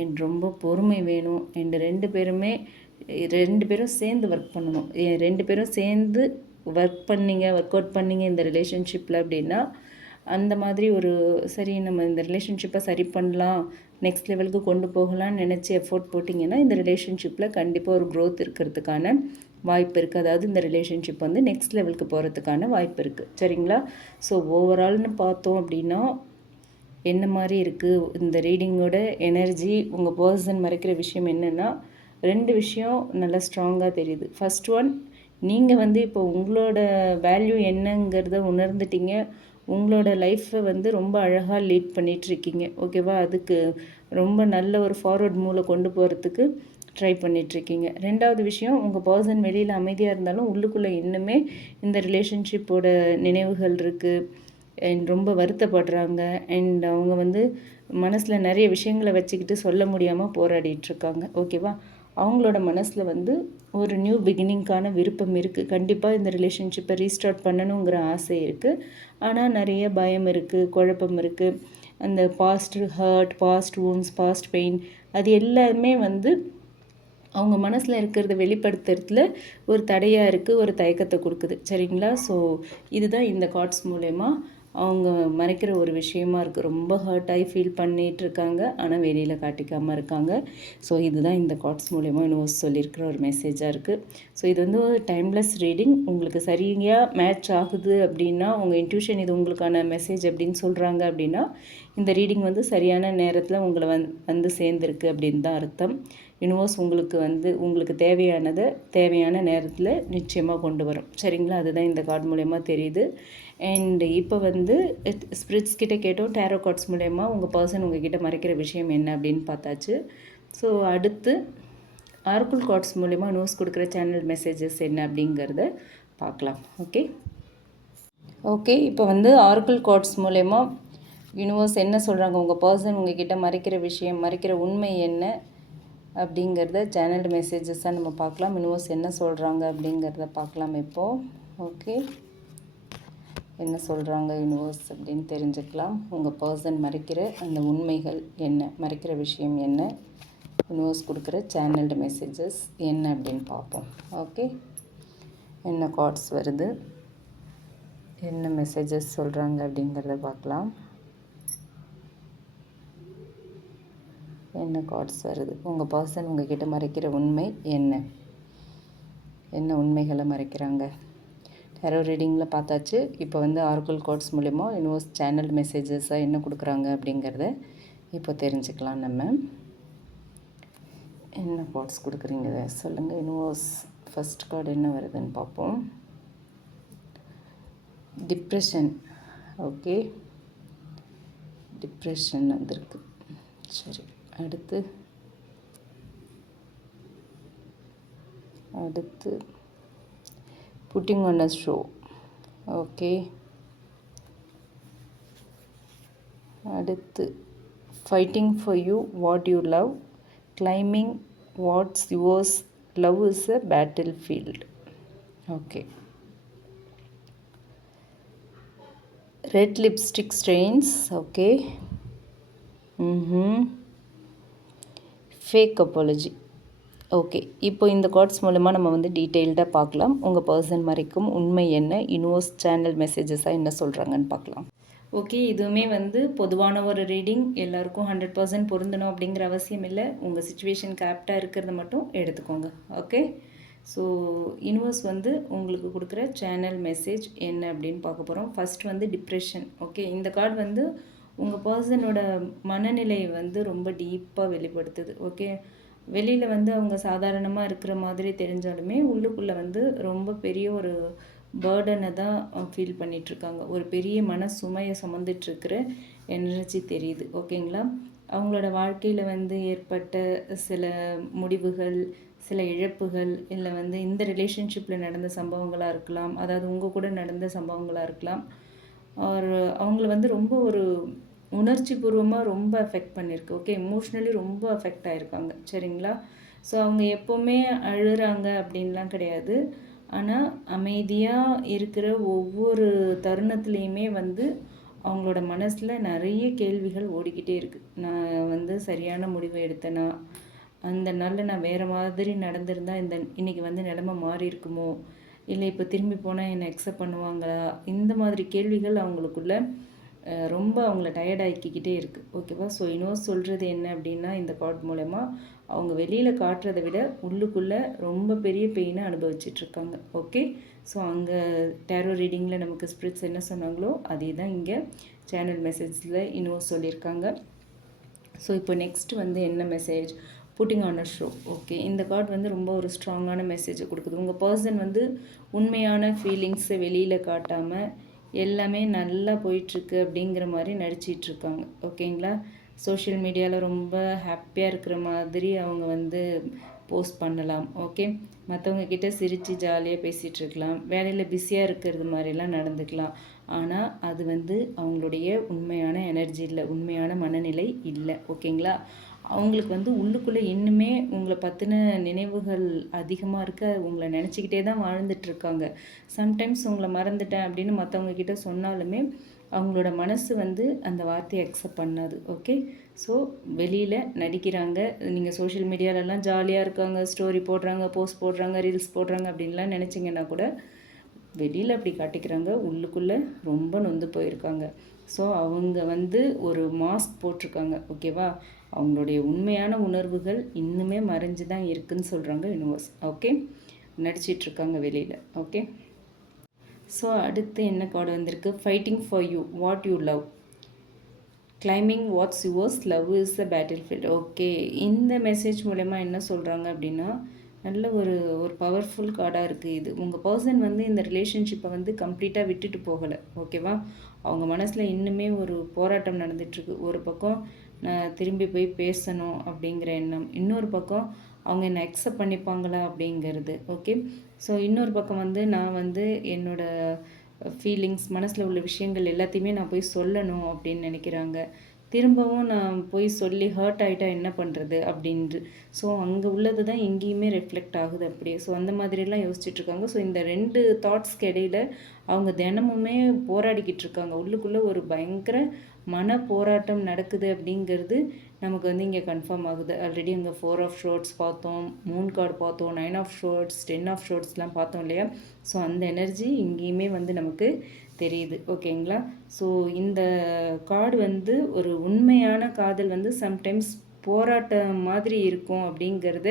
அண்ட் ரொம்ப பொறுமை வேணும். அண்ட் 2 பேரும் சேர்ந்து ஒர்க் பண்ணணும். 2 பேரும் சேர்ந்து ஒர்க் அவுட் பண்ணிங்க இந்த ரிலேஷன்ஷிப்பில் அப்படின்னா அந்த மாதிரி ஒரு சரி நம்ம இந்த ரிலேஷன்ஷிப்பை சரி பண்ணலாம், நெக்ஸ்ட் லெவலுக்கு கொண்டு போகலான்னு நினச்சி எஃபோர்ட் போட்டிங்கன்னா இந்த ரிலேஷன்ஷிப்பில் கண்டிப்பாக ஒரு க்ரோத் இருக்கிறதுக்கான வாய்ப்பு இருக்குது. அதாவது இந்த ரிலேஷன்ஷிப் வந்து நெக்ஸ்ட் லெவலுக்கு போகிறதுக்கான வாய்ப்பு இருக்குது. சரிங்களா? ஸோ ஓவரால்னு பார்த்தோம் அப்படின்னா என்ன மாதிரி இருக்குது இந்த ரீடிங்கோட எனர்ஜி? உங்கள் பர்சன் மறைக்கிற விஷயம் என்னென்னா 2 விஷயம் நல்லா ஸ்ட்ராங்காக தெரியுது. ஃபர்ஸ்ட் ஒன், நீங்கள் வந்து இப்போ உங்களோட வேல்யூ என்னங்கிறத உணர்ந்துட்டீங்க. உங்களோட லைஃப்பை வந்து ரொம்ப அழகாக லீட் பண்ணிகிட்ருக்கீங்க. ஓகேவா? அதுக்கு ரொம்ப நல்ல ஒரு ஃபார்வர்ட் மூவில் கொண்டு போகிறதுக்கு ட்ரை பண்ணிகிட்ருக்கீங்க. 2வது விஷயம், உங்கள் பர்சன் வெளியில் அமைதியாக இருந்தாலும் உள்ளுக்குள்ளே இன்னுமே இந்த ரிலேஷன்ஷிப்போட நினைவுகள் இருக்குது அண்ட் ரொம்ப வருத்தப்படுறாங்க. அண்ட் அவங்க வந்து மனசில் நிறைய விஷயங்களை வச்சுக்கிட்டு சொல்ல முடியாமல் போராடிட்டுருக்காங்க. ஓகேவா? அவங்களோட மனசில் வந்து ஒரு நியூ பிகினிங்கான விருப்பம் இருக்குது. கண்டிப்பாக இந்த ரிலேஷன்ஷிப்பை ரீஸ்டார்ட் பண்ணணுங்கிற ஆசை இருக்குது. ஆனால் நிறைய பயம் இருக்குது, குழப்பம் இருக்குது. அந்த past hurt, past wounds, past pain அது எல்லாமே வந்து அவங்க மனசில் இருக்கிறத வெளிப்படுத்துறதுல ஒரு தடையாக இருக்குது, ஒரு தயக்கத்தை கொடுக்குது. சரிங்களா? ஸோ இதுதான் இந்த கார்ட்ஸ் மூலயமா அவங்க மறைக்கிற ஒரு விஷயமா இருக்குது. ரொம்ப ஹர்ட் ஆகி ஃபீல் பண்ணிகிட்ருக்காங்க, ஆனால் வெளியில் காட்டிக்காமல் இருக்காங்க. ஸோ இதுதான் இந்த கார்ட்ஸ் மூலயமா யூனிவர்ஸ் சொல்லியிருக்கிற ஒரு மெசேஜாக இருக்குது. ஸோ இது வந்து ஒரு டைம்லெஸ் ரீடிங். உங்களுக்கு சரியாக மேட்ச் ஆகுது அப்படின்னா, உங்கள் இன்ட்யூஷன் இது உங்களுக்கான மெசேஜ் அப்படின்னு சொல்கிறாங்க அப்படின்னா, இந்த ரீடிங் வந்து சரியான நேரத்தில் உங்களை வந்து சேர்ந்துருக்கு அப்படின்னு தான் அர்த்தம். யூனிவர்ஸ் உங்களுக்கு தேவையானதை தேவையான நேரத்தில் நிச்சயமாக கொண்டு வரும். சரிங்களா? அதுதான் இந்த கார்டு மூலயமா தெரியுது. அண்ட் இப்போ வந்து ஸ்பிரிட்ஸ் கிட்டே கேட்டோம், டேரோ கார்ட்ஸ் மூலயமா உங்கள் பர்சன் உங்ககிட்ட மறைக்கிற விஷயம் என்ன அப்படின்னு பார்த்தாச்சு. ஸோ அடுத்து ஆர்குல் கார்ட்ஸ் மூலயமா நியூஸ் கொடுக்குற சேனல் மெசேஜஸ் என்ன அப்படிங்கிறத பார்க்கலாம். ஓகே இப்போ வந்து ஆர்குல் கார்ட்ஸ் மூலயமா யூனிவர்ஸ் என்ன சொல்கிறாங்க, உங்கள் பர்சன் உங்ககிட்ட மறைக்கிற விஷயம், மறைக்கிற உண்மை என்ன அப்படிங்கிறத சேனல் மெசேஜஸாக நம்ம பார்க்கலாம். யூனிவர்ஸ் என்ன சொல்கிறாங்க அப்படிங்கிறத பார்க்கலாம் இப்போது. ஓகே, என்ன சொல்கிறாங்க யூனிவர்ஸ் அப்படின்னு தெரிஞ்சுக்கலாம். உங்கள் பர்சன் மறைக்கிற அந்த உண்மைகள் என்ன, மறைக்கிற விஷயம் என்ன, யூனிவர்ஸ் கொடுக்குற சேனல்டு மெசேஜஸ் என்ன அப்படின்னு பார்ப்போம். ஓகே, என்ன கார்ட்ஸ் வருது, என்ன மெசேஜஸ் சொல்கிறாங்க அப்படிங்கிறத பார்க்கலாம். என்ன கார்ட்ஸ் வருது, உங்கள் பர்சன் உங்ககிட்ட மறைக்கிற உண்மை என்ன, என்ன உண்மைகளை மறைக்கிறாங்க. டேரோ ரீடிங்கில் பார்த்தாச்சு. இப்போ வந்து ஆர்குல் கார்ட்ஸ் மூலிமா யூனிவர்ஸ் சேனல் மெசேஜஸாக என்ன கொடுக்குறாங்க அப்படிங்கிறத இப்போ தெரிஞ்சுக்கலாம். நம்ம என்ன கார்ட்ஸ் கொடுக்குறீங்க சொல்லுங்கள் யூனிவர்ஸ். ஃபஸ்ட் கார்டு என்ன வருதுன்னு பார்ப்போம். டிப்ரெஷன். ஓகே, டிப்ரெஷன் வந்திருக்கு. சரி, அடுத்து putting on a show. Okay, அடுத்து fighting for you what you love, claiming what's yours, love is a battlefield. Okay, red lipstick stains. Okay, fake apology. Okay, இப்போ இந்த cards மூலமாக நம்ம வந்து டீட்டெயில்டாக பார்க்கலாம். உங்கள் பர்சன் மறைக்கும் உண்மை என்ன, யூனிவர்ஸ் சேனல் மெசேஜஸாக என்ன சொல்கிறாங்கன்னு பார்க்கலாம். ஓகே, இதுவுமே வந்து பொதுவான ஒரு ரீடிங். எல்லாருக்கும் 100% பொருந்தணும் அப்படிங்கிற அவசியம் இல்லை. உங்கள் சுச்சுவேஷனுக்கு ஆப்டாக இருக்கிறத மட்டும் எடுத்துக்கோங்க. ஓகே, ஸோ யூனிவர்ஸ் வந்து உங்களுக்கு கொடுக்குற சேனல் மெசேஜ் என்ன அப்படின்னு பார்க்க போகிறோம். ஃபஸ்ட் வந்து டிப்ரெஷன். ஓகே, இந்த கார்டு வந்து உங்கள் பர்சனோட மனநிலை வந்து ரொம்ப டீப்பாக வெளிப்படுத்துது. ஓகே, வெளியில் வந்து அவங்க சாதாரணமாக இருக்கிற மாதிரி தெரிஞ்சாலுமே உள்ளுக்குள்ளே வந்து ரொம்ப பெரிய ஒரு பேர்டனை தான் ஃபீல் பண்ணிகிட்ருக்காங்க. ஒரு பெரிய மன சுமையை சுமந்துட்டுருக்கிற எனர்ஜி தெரியுது. ஓகேங்களா? அவங்களோட வாழ்க்கையில் வந்து ஏற்பட்ட சில முடிவுகள், சில இழப்புகள், இல்லை வந்து இந்த ரிலேஷன்ஷிப்பில் நடந்த சம்பவங்களாக இருக்கலாம், அதாவது உங்கள் கூட நடந்த சம்பவங்களாக இருக்கலாம். அவங்கள வந்து ரொம்ப ஒரு உணர்ச்சி பூர்வமாக ரொம்ப அஃபெக்ட் பண்ணியிருக்கு. ஓகே, எமோஷ்னலி ரொம்ப அஃபெக்ட் ஆகிருக்காங்க. சரிங்களா? ஸோ அவங்க எப்போவுமே அழுகிறாங்க அப்படின்லாம் கிடையாது. ஆனால் அமைதியாக இருக்கிற ஒவ்வொரு தருணத்துலேயுமே வந்து அவங்களோட மனசில் நிறைய கேள்விகள் ஓடிக்கிட்டே இருக்குது. நான் வந்து சரியான முடிவை எடுத்தேனா, அந்த நாளில் நான் வேறு மாதிரி நடந்திருந்தால் இன்றைக்கி வந்து நிலைமை மாறி இருக்குமோ, இல்லை இப்போ திரும்பி போனால் என்னை அக்செப்ட் பண்ணுவாங்களா, இந்த மாதிரி கேள்விகள் அவங்களுக்குள்ள ரொம்ப அவங்கள டயர்ட் ஆக்கிக்கிட்டே இருக்குது. ஓகேவா? ஸோ யூனிவர்ஸ் சொல்கிறது என்ன அப்படின்னா, இந்த கார்ட் மூலமா அவங்க வெளியில் காட்டுறதை விட உள்ளுக்குள்ளே ரொம்ப பெரிய பெயினை அனுபவிச்சிட்ருக்காங்க. ஓகே, ஸோ அங்கே டேரோ ரீடிங்கில் நமக்கு ஸ்பிரிட்ஸ் என்ன சொன்னாங்களோ அதே தான் இங்கே சேனல் மெசேஜில் யூனிவர்ஸ் சொல்லியிருக்காங்க. ஸோ இப்போ நெக்ஸ்ட் வந்து என்ன message, pudding on a show. Okay, இந்த கார்டு வந்து ரொம்ப ஒரு ஸ்ட்ராங்கான மெசேஜை கொடுக்குது. உங்கள் பர்சன் வந்து உண்மையான ஃபீலிங்ஸை வெளியில் காட்டாமல் எல்லாமே நல்லா போயிட்டுருக்கு அப்படிங்கிற மாதிரி நடிச்சிட்ருக்காங்க. ஓகேங்களா? சோஷியல் மீடியாவில் ரொம்ப ஹாப்பியாக இருக்கிற மாதிரி அவங்க வந்து போஸ்ட் பண்ணலாம். ஓகே, மற்றவங்க கிட்ட சிரித்து ஜாலியாக பேசிகிட்டு இருக்கலாம், வேலையில் பிஸியாக இருக்கிறது மாதிரிலாம் நடந்துக்கலாம். ஆனால் அது வந்து அவங்களுடைய உண்மையான எனர்ஜி இல்லை, உண்மையான மனநிலை இல்லை. ஓகேங்களா? அவங்களுக்கு வந்து உள்ளுக்குள்ளே இன்னுமே உங்களை பற்றின நினைவுகள் அதிகமாக இருக்க, உங்களை நினச்சிக்கிட்டே தான் வாழ்ந்துட்டுருக்காங்க. சம்டைம்ஸ் உங்களை மறந்துட்டேன் அப்படின்னு மற்றவங்க கிட்ட சொன்னாலுமே அவங்களோட மனசு வந்து அந்த வார்த்தையை அக்செப்ட் பண்ணாது. ஓகே, ஸோ வெளியில் நடிக்கிறாங்க. நீங்கள் சோஷியல் மீடியாலெல்லாம் ஜாலியாக இருக்காங்க, ஸ்டோரி போடுறாங்க, போஸ்ட் போடுறாங்க, ரீல்ஸ் போடுறாங்க அப்படின்லாம் நினச்சிங்கன்னா கூட வெளியில் அப்படி காட்டிக்கிறாங்க, உள்ளுக்குள்ளே ரொம்ப நொந்து போயிருக்காங்க. ஸோ அவங்க வந்து ஒரு மாஸ்க் போட்டிருக்காங்க. ஓகேவா? அவங்களுடைய உண்மையான உணர்வுகள் இன்னுமே மறைஞ்சு தான் இருக்குதுன்னு சொல்கிறாங்க யூனிவர்ஸ். ஓகே, நடிச்சிட்ருக்காங்க வெளியில். ஓகே, ஸோ அடுத்து என்ன கார்டு வந்திருக்கு, fighting for you what you love, claiming what's yours, love is a battlefield. Okay, இந்த மெசேஜ் மூலமா என்ன சொல்கிறாங்க அப்படின்னா, நல்ல ஒரு பவர்ஃபுல் கார்டாக இருக்குது இது. உங்கள் பர்சன் வந்து இந்த ரிலேஷன்ஷிப்பை வந்து கம்ப்ளீட்டாக விட்டுட்டு போகலை. ஓகேவா? அவங்க மனசில் இன்னுமே ஒரு போராட்டம் நடந்துகிட்ருக்கு. ஒரு பக்கம் நான் திரும்பி போய் பேசணும் அப்படிங்கிற எண்ணம், இன்னொரு பக்கம் அவங்க என்னை அக்செப்ட் பண்ணிப்பாங்களா அப்படிங்கிறது. ஓகே, ஸோ இன்னொரு பக்கம் வந்து நான் வந்து என்னோடய ஃபீலிங்ஸ், மனசில் உள்ள விஷயங்கள் எல்லாத்தையுமே நான் போய் சொல்லணும் அப்படின்னு நினைக்கிறாங்க. திரும்பவும் நான் போய் சொல்லி ஹர்ட் ஆகிட்டா என்ன பண்ணுறது அப்படின்ட்டு. ஸோ அங்கே உள்ளது தான் எங்கேயுமே ரெஃப்ளெக்ட் ஆகுது அப்படியே. ஸோ அந்த மாதிரிலாம் யோசிச்சுட்ருக்காங்க. ஸோ இந்த 2 தாட்ஸ்க்கு இடையில் அவங்க தினமுமே போராடிக்கிட்டு இருக்காங்க. உள்ளுக்குள்ளே ஒரு பயங்கர மன போராட்டம் நடக்குது அப்படிங்கிறது நமக்கு வந்து இங்கே கன்ஃபார்ம் ஆகுது. ஆல்ரெடி அங்கே 4 ஆஃப் ஷோர்ட்ஸ் பார்த்தோம், மூன் கார்டு பார்த்தோம், 9 ஆஃப் ஷோர்ட்ஸ், 10 ஆஃப் ஷோர்ட்ஸ்லாம் பார்த்தோம் இல்லையா? ஸோ அந்த எனர்ஜி இங்கேயுமே வந்து நமக்கு தெரியுது. ஓகேங்களா? ஸோ இந்த கார்டு வந்து ஒரு உண்மையான காதல் வந்து சம்டைம்ஸ் போராட்டம் மாதிரி இருக்கும் அப்படிங்கிறத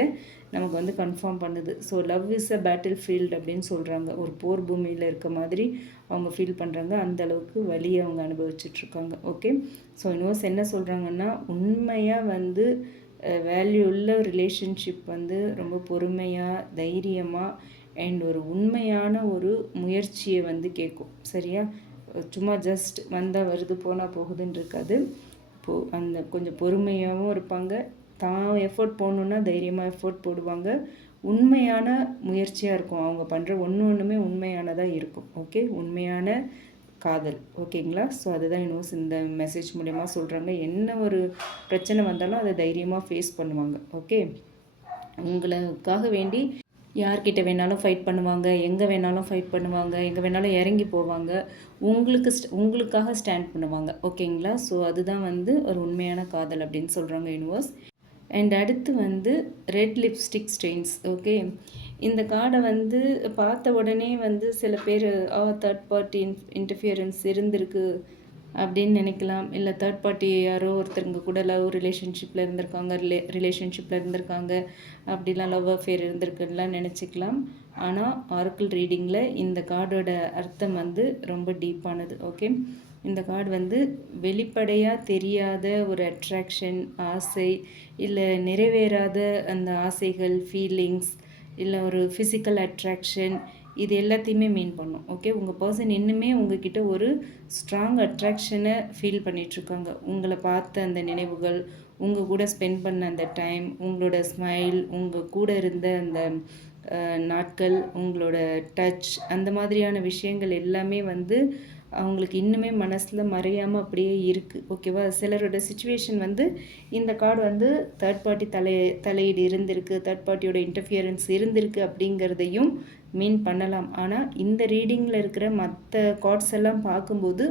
நமக்கு வந்து கன்ஃபார்ம் பண்ணுது. So love is a battle field அப்படின்னு சொல்கிறாங்க. ஒரு போர் பூமியில் இருக்க மாதிரி அவங்க ஃபீல் பண்ணுறாங்க. அந்த அளவுக்கு வலியை அவங்க அனுபவிச்சுட்ருக்காங்க. ஓகே, ஸோ யூனிவர்ஸ் என்ன சொல்கிறாங்கன்னா, உண்மையாக வந்து வேல்யூ உள்ள ரிலேஷன்ஷிப் வந்து ரொம்ப பொறுமையாக, தைரியமாக அண்ட் ஒரு உண்மையான ஒரு முயற்சியை வந்து கேட்கும். சரியா? சும்மா ஜஸ்ட் வந்தால் வருது போனால் போகுதுன்னு இருக்காது. அந்த கொஞ்சம் பொறுமையாகவும் இருப்பாங்க, தான் எஃபோர்ட் போடணுன்னா தைரியமாக எஃபோர்ட் போடுவாங்க. உண்மையான முயற்சியாக இருக்கும். அவங்க பண்ணுற ஒன்றுமே உண்மையானதாக இருக்கும். ஓகே, உண்மையான காதல். ஓகேங்களா? ஸோ அதுதான் யூனிவர்ஸ் இந்த மெசேஜ் மூலமா சொல்கிறாங்க. என்ன ஒரு பிரச்சனை வந்தாலும் அதை தைரியமாக ஃபேஸ் பண்ணுவாங்க. ஓகே, உங்களுக்காக வேண்டி யார்கிட்ட வேணாலும் ஃபைட் பண்ணுவாங்க, எங்கே வேணாலும் ஃபைட் பண்ணுவாங்க, எங்கே வேணாலும் இறங்கி போவாங்க, உங்களுக்காக ஸ்டாண்ட் பண்ணுவாங்க. ஓகேங்களா? ஸோ அதுதான் வந்து ஒரு உண்மையான காதல் அப்படின்னு சொல்கிறாங்க யூனிவர்ஸ். அண்ட் அடுத்து வந்து ரெட் லிப்ஸ்டிக் ஸ்டெயின்ஸ். ஓகே, இந்த கார்டை வந்து பார்த்த உடனே வந்து சில பேர் தேர்ட் பார்ட்டி இன்டர்ஃபியரன்ஸ் இருந்திருக்கு அப்படின்னு நினைக்கலாம். இல்லை தேர்ட் பார்ட்டி யாரோ ஒருத்தருங்க கூட லவ் ரிலேஷன்ஷிப்பில் இருந்திருக்காங்க, ரிலேஷன்ஷிப்பில் இருந்திருக்காங்க, அப்படிலாம் லவ் அஃபேர் இருந்திருக்குலாம் நினச்சிக்கலாம். ஆனால் ஆரக்கிள் ரீடிங்கில் இந்த கார்டோட அர்த்தம் வந்து ரொம்ப டீப்பானது. ஓகே, இந்த கார்டு வந்து வெளிப்படையாக தெரியாத ஒரு அட்ராக்ஷன், ஆசை, இல்லை நிறைவேறாத அந்த ஆசைகள், ஃபீலிங்ஸ், இல்லை ஒரு ஃபிசிக்கல் அட்ராக்ஷன், இது எல்லாத்தையுமே மீன் பண்ணும். ஓகே, உங்கள் பர்சன் இன்னுமே உங்ககிட்ட ஒரு ஸ்ட்ராங் அட்ராக்ஷனை ஃபீல் பண்ணிகிட்ருக்காங்க. உங்களை பார்த்த அந்த நினைவுகள், உங்கள் கூட ஸ்பெண்ட் பண்ண அந்த டைம், உங்களோட ஸ்மைல், உங்கள் கூட இருந்த அந்த நாட்கள், உங்களோட டச், அந்த மாதிரியான விஷயங்கள் எல்லாமே வந்து அவங்களுக்கு இன்னுமே மனசில் மறையாமல் அப்படியே இருக்குது. ஓகேவா? சிலரோட சுச்சுவேஷன் வந்து இந்த கார்டு வந்து தேர்ட் பார்ட்டி தலையீடு இருந்திருக்கு, தேர்ட் பார்ட்டியோட இன்டர்ஃபியரன்ஸ் இருந்திருக்கு அப்படிங்கிறதையும் மீன் பண்ணலாம். ஆனால் இந்த ரீடிங்கில் இருக்கிற மற்ற கார்ட்ஸ் எல்லாம் பார்க்கும்போது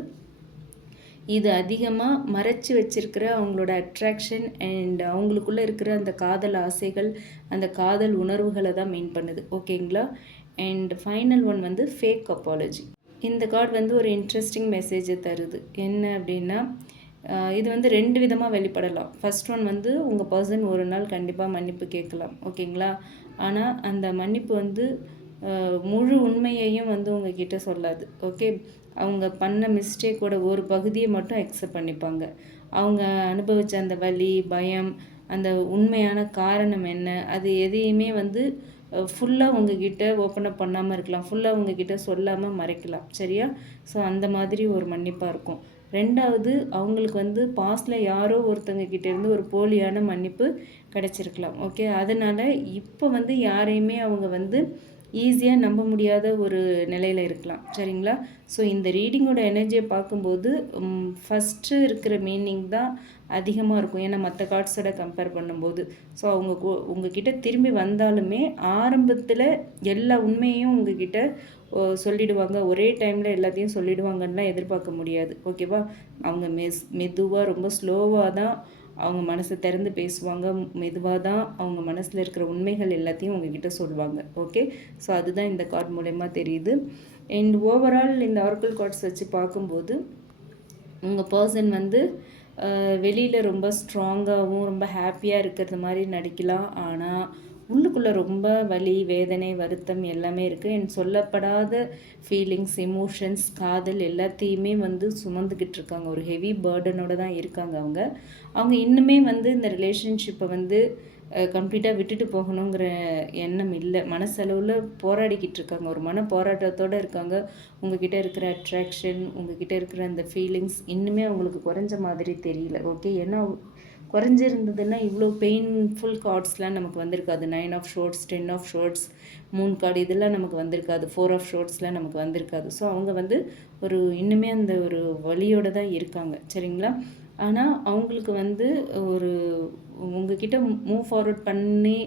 இது அதிகமாக மறைச்சி வச்சிருக்கிற அவங்களோட அட்ராக்ஷன் அண்ட் அவங்களுக்குள்ளே இருக்கிற அந்த காதல் ஆசைகள், அந்த காதல் உணர்வுகளை தான் மீன் பண்ணுது. ஓகேங்களா? அண்ட் ஃபைனல் ஒன் வந்து ஃபேக் அப்பாலஜி. இந்த கார்டு வந்து ஒரு இன்ட்ரெஸ்டிங் மெசேஜை தருது. என்ன அப்படின்னா, இது வந்து 2 விதமாக வெளிப்படலாம். ஃபர்ஸ்ட் ஒன் வந்து உங்கள் பர்சன் ஒரு நாள் கண்டிப்பாக மன்னிப்பு கேட்கலாம், ஓகேங்களா? ஆனால் அந்த மன்னிப்பு வந்து முழு உண்மையையும் வந்து உங்ககிட்ட சொல்லாது, ஓகே? அவங்க பண்ண மிஸ்டேக்கோட ஒரு பகுதியை மட்டும் அக்செப்ட் பண்ணிப்பாங்க. அவங்க அனுபவித்த அந்த வலி, பயம், அந்த உண்மையான காரணம் என்ன, அது எதையுமே வந்து ஃபுல்லாக உங்ககிட்ட ஓப்பன் அப் பண்ணாமல் இருக்கலாம், ஃபுல்லாக உங்ககிட்ட சொல்லாமல் மறைக்கலாம், சரியா? ஸோ அந்த மாதிரி ஒரு மன்னிப்பாக இருக்கும். 2வது, அவங்களுக்கு வந்து பாஸ்டில் யாரோ ஒருத்தங்க கிட்டேருந்து ஒரு போலியான மன்னிப்பு கிடச்சிருக்கலாம், ஓகே? அதனால் இப்போ வந்து யாரையுமே அவங்க வந்து ஈஸியாக நம்ப முடியாத ஒரு நிலையில் இருக்கலாம், சரிங்களா? ஸோ இந்த ரீடிங்கோட எனர்ஜியை பார்க்கும்போது ஃபஸ்ட்டு இருக்கிற மீனிங் தான் அதிகமாக இருக்கும், ஏன்னா மற்ற கார்ட்ஸோட கம்பேர் பண்ணும்போது. ஸோ அவங்க உங்ககிட்ட திரும்பி வந்தாலுமே ஆரம்பத்தில் எல்லா உண்மையையும் உங்ககிட்ட சொல்லிடுவாங்க, ஒரே டைமில் எல்லாத்தையும் சொல்லிடுவாங்கன்னுலாம் எதிர்பார்க்க முடியாது, ஓகேவா? அவங்க மெதுவாக ரொம்ப ஸ்லோவாக தான் அவங்க மனசை திறந்து பேசுவாங்க, மெதுவாக தான் அவங்க மனசில் இருக்கிற உண்மைகள் எல்லாத்தையும் உங்ககிட்ட சொல்லுவாங்க, ஓகே? ஸோ அதுதான் இந்த கார்டு மூலயமா தெரியுது. அண்ட் ஓவரால் இந்த ஆரக்கிள் கார்ட்ஸ் வச்சு பார்க்கும்போது உங்கள் பர்சன் வந்து வெளியில் ரொம்ப ஸ்ட்ராங்காகவும் ரொம்ப ஹாப்பியாக இருக்கிறது மாதிரி நடிக்கலாம், ஆனால் உள்ளுக்குள்ளே ரொம்ப வலி, வேதனை, வருத்தம் எல்லாமே இருக்குது. என் சொல்லப்படாத ஃபீலிங்ஸ், எமோஷன்ஸ், காதல் எல்லாத்தையுமே வந்து சுமந்துக்கிட்டு இருக்காங்க. ஒரு ஹெவி பேர்டனோடு தான் இருக்காங்க அவங்க இன்னுமே வந்து இந்த ரிலேஷன்ஷிப்பை வந்து கம்ப்ளீட்டாக விட்டுட்டு போகணுங்கிற எண்ணம் இல்லை. மனசளவில் போராடிக்கிட்டு இருக்காங்க, ஒரு மன போராட்டத்தோடு இருக்காங்க. உங்ககிட்ட இருக்கிற அட்ராக்ஷன், உங்ககிட்ட இருக்கிற அந்த ஃபீலிங்ஸ் இன்னுமே அவங்களுக்கு குறைஞ்ச மாதிரி தெரியல, ஓகே? ஏன்னா குறைஞ்சிருந்ததுன்னா இவ்வளோ பெயின்ஃபுல் கார்ட்ஸ்லாம் நமக்கு வந்திருக்காது. 9 of swords, 10 of swords, 3 card இதெல்லாம் நமக்கு வந்திருக்காது. 4 ஆஃப் ஷோர்ட்ஸ்லாம் நமக்கு வந்திருக்காது. ஸோ அவங்க வந்து ஒரு இன்னுமே அந்த ஒரு வலியோடு தான் இருக்காங்க, சரிங்களா? ஆனால் அவங்களுக்கு வந்து ஒரு உங்ககிட்ட மூவ் ஃபார்வர்ட் பண்ணி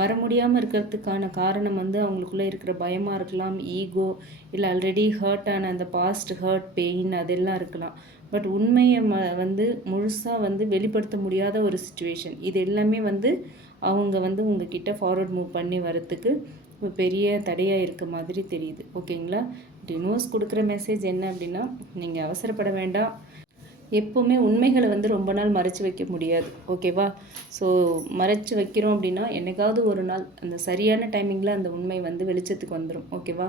வர முடியாமல் இருக்கிறதுக்கான காரணம் வந்து அவங்களுக்குள்ளே இருக்கிற பயமாக இருக்கலாம், ஈகோ, இல்லை ஆல்ரெடி ஹர்ட் ஆன அந்த பாஸ்ட் ஹர்ட், பெயின் அதெல்லாம் இருக்கலாம். பட் உண்மையை வந்து முழுசாக வந்து வெளிப்படுத்த முடியாத ஒரு சுச்சுவேஷன். இது எல்லாமே வந்து அவங்க வந்து உங்ககிட்ட ஃபார்வர்ட் மூவ் பண்ணி வரத்துக்கு ஒரு பெரிய தடையாக இருக்க மாதிரி தெரியுது, ஓகேங்களா? யூனிவர்ஸ் கொடுக்குற மெசேஜ் என்ன அப்படின்னா, நீங்கள் அவசரப்பட வேண்டாம். எப்போவுமே உண்மைகளை வந்து ரொம்ப நாள் மறைச்சி வைக்க முடியாது, ஓகேவா? ஸோ மறைச்சி வைக்கிறோம் அப்படின்னா என்னைக்காவது ஒரு நாள் அந்த சரியான டைமிங்கில் அந்த உண்மை வந்து வெளிச்சத்துக்கு வந்துடும், ஓகேவா?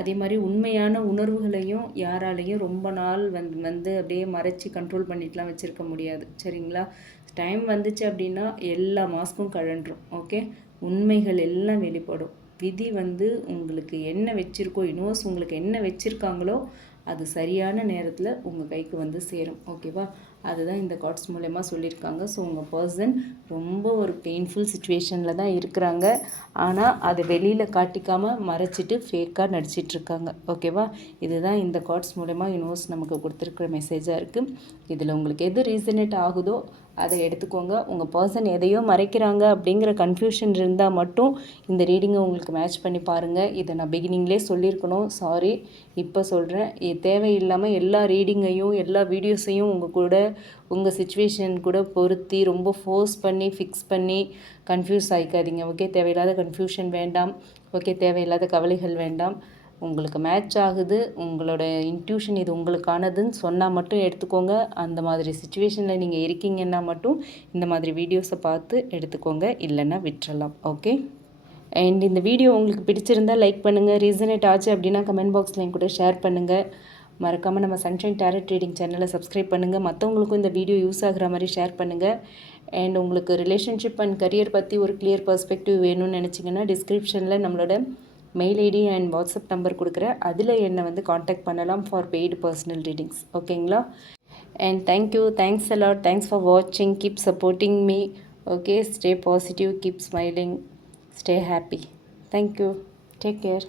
அதே மாதிரி உண்மையான உணர்வுகளையும் யாராலையும் ரொம்ப நாள் வந்து அப்படியே மறைச்சி கண்ட்ரோல் பண்ணிட்டுலாம் வச்சுருக்க முடியாது, சரிங்களா? டைம் வந்துச்சு அப்படின்னா எல்லா மாஸ்க்கும் கழன்றும், ஓகே? உண்மைகள் எல்லாம் வெளிப்படும். விதி வந்து உங்களுக்கு என்ன வச்சுருக்கோ, யூனிவர்ஸ் உங்களுக்கு என்ன வச்சுருக்காங்களோ அது சரியான நேரத்தில் உங்கள் கைக்கு வந்து சேரும், ஓகேவா? அதுதான் இந்த கார்ட்ஸ் மூலமா சொல்லியிருக்காங்க. ஸோ உங்கள் பர்சன் ரொம்ப ஒரு பெயின்ஃபுல் சுச்சுவேஷனில் தான் இருக்கிறாங்க, ஆனால் அதை வெளியில் காட்டிக்காமல் மறைச்சிட்டு ஃபேக்காக நடிச்சிட்ருக்காங்க, ஓகேவா? இதுதான் இந்த கார்ட்ஸ் மூலமா யூனிவர்ஸ் நமக்கு கொடுத்துருக்குற மெசேஜாக இருக்குது. இதில் உங்களுக்கு எது ரீசனேட் ஆகுதோ அதை எடுத்துக்கோங்க. உங்கள் பர்சன் எதையோ மறைக்கிறாங்க அப்படிங்கிற கன்ஃபியூஷன் இருந்தால் மட்டும் இந்த ரீடிங்கை உங்களுக்கு மேட்ச் பண்ணி பாருங்கள். இதை நான் பிகினிங்லேயே சொல்லியிருக்கணும், சாரி, இப்போ சொல்கிறேன். தேவையில்லாமல் எல்லா ரீடிங்கையும் எல்லா வீடியோஸையும் உங்கள் கூட உங்கள் சுச்சுவேஷன் கூட பொருத்தி ரொம்ப ஃபோர்ஸ் பண்ணி ஃபிக்ஸ் பண்ணி கன்ஃபியூஸ் ஆகிக்காதீங்க, ஓகே? தேவையில்லாத கன்ஃபியூஷன் வேண்டாம், ஓகே? தேவையில்லாத கவலைகள் வேண்டாம். உங்களுக்கு மேட்ச் ஆகுது, உங்களோட இன்ட்யூஷன் இது உங்களுக்கானதுன்னு சொன்னால் மட்டும் எடுத்துக்கோங்க. அந்த மாதிரி சுச்சுவேஷனில் நீங்கள் இருக்கீங்கன்னா மட்டும் இந்த மாதிரி வீடியோஸை பார்த்து எடுத்துக்கோங்க, இல்லைன்னா விட்டுறலாம், ஓகே? அண்ட் இந்த வீடியோ உங்களுக்கு பிடிச்சிருந்தால் லைக் பண்ணுங்கள். ரீசனேட் ஆச்சு அப்படின்னா கமெண்ட் பாக்ஸில் என் கூட ஷேர் பண்ணுங்கள். மறக்காமல் நம்ம சன்ஷைன் டேரட் ட்ரீடிங் சேனலை சப்ஸ்கிரைப் பண்ணுங்கள். மற்றவங்களுக்கும் இந்த வீடியோ யூஸ் ஆகிற மாதிரி ஷேர் பண்ணுங்கள். அண்ட் உங்களுக்கு ரிலேஷன்ஷிப் அண்ட் கரியர் பற்றி ஒரு கிளியர் பர்ஸ்பெக்டிவ் வேணும்னு நினச்சிங்கன்னா டிஸ்கிரிப்ஷனில் நம்மளோட mail ID and WhatsApp number கொடுக்குறேன், அதில் என்னை வந்து காண்டாக்ட் பண்ணலாம் ஃபார் பெய்டு பர்சனல் ரீடிங்ஸ், ஓகேங்களா? And thank you, thanks a lot, thanks for வாட்சிங், keep supporting me, okay? Stay positive, keep smiling, stay happy. Thank you, take care.